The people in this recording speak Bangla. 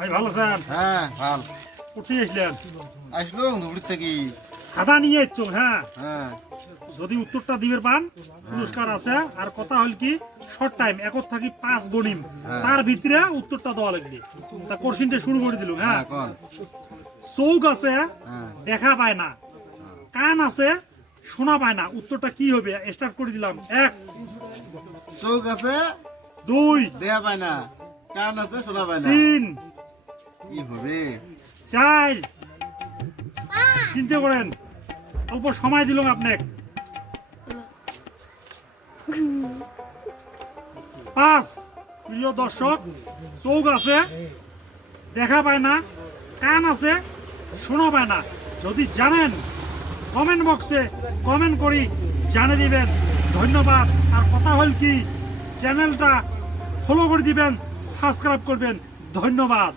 ভাই ভালো আছেন? হ্যাঁ ভাল কোথায় আসলেন? আসলো ধুবড়ি থেকে। খাতা নিয়ে এসছো? হ্যাঁ, হ্যাঁ যদি উত্তরটা দিবের পান পুরস্কার আছে। আর কথা হল কি, শর্ট টাইম একর থাকি 5 গণিম, তার ভিতরে উত্তরটা দেওয়া লাগবে। তা কোশ্চিনটা শুরু করে দিলুম। হ্যাঁ, হ্যাঁ কোন চোখ আছে হ্যাঁ দেখা পায় না, কান আছে শোনা পায় না, উত্তরটা কি হবে? স্টার্ট করে দিলাম। 1, চোখ আছে 2, দেয়া পায় না, কান আছে শোনা পায় না, 3, কি হবে? 4, চিন্তা করেন, অল্প সময় দিলাম আপনাকে। 5, প্রিয় দর্শক, চোখ আছে দেখা পায় না, কান আছে শোনা পায় না। যদি জানেন কমেন্ট বক্সে কমেন্ট করি জানিয়ে দিবেন। ধন্যবাদ। আর কথা হল কি, চ্যানেলটা ফলো করে দিবেন, সাবস্ক্রাইব করবেন। ধন্যবাদ।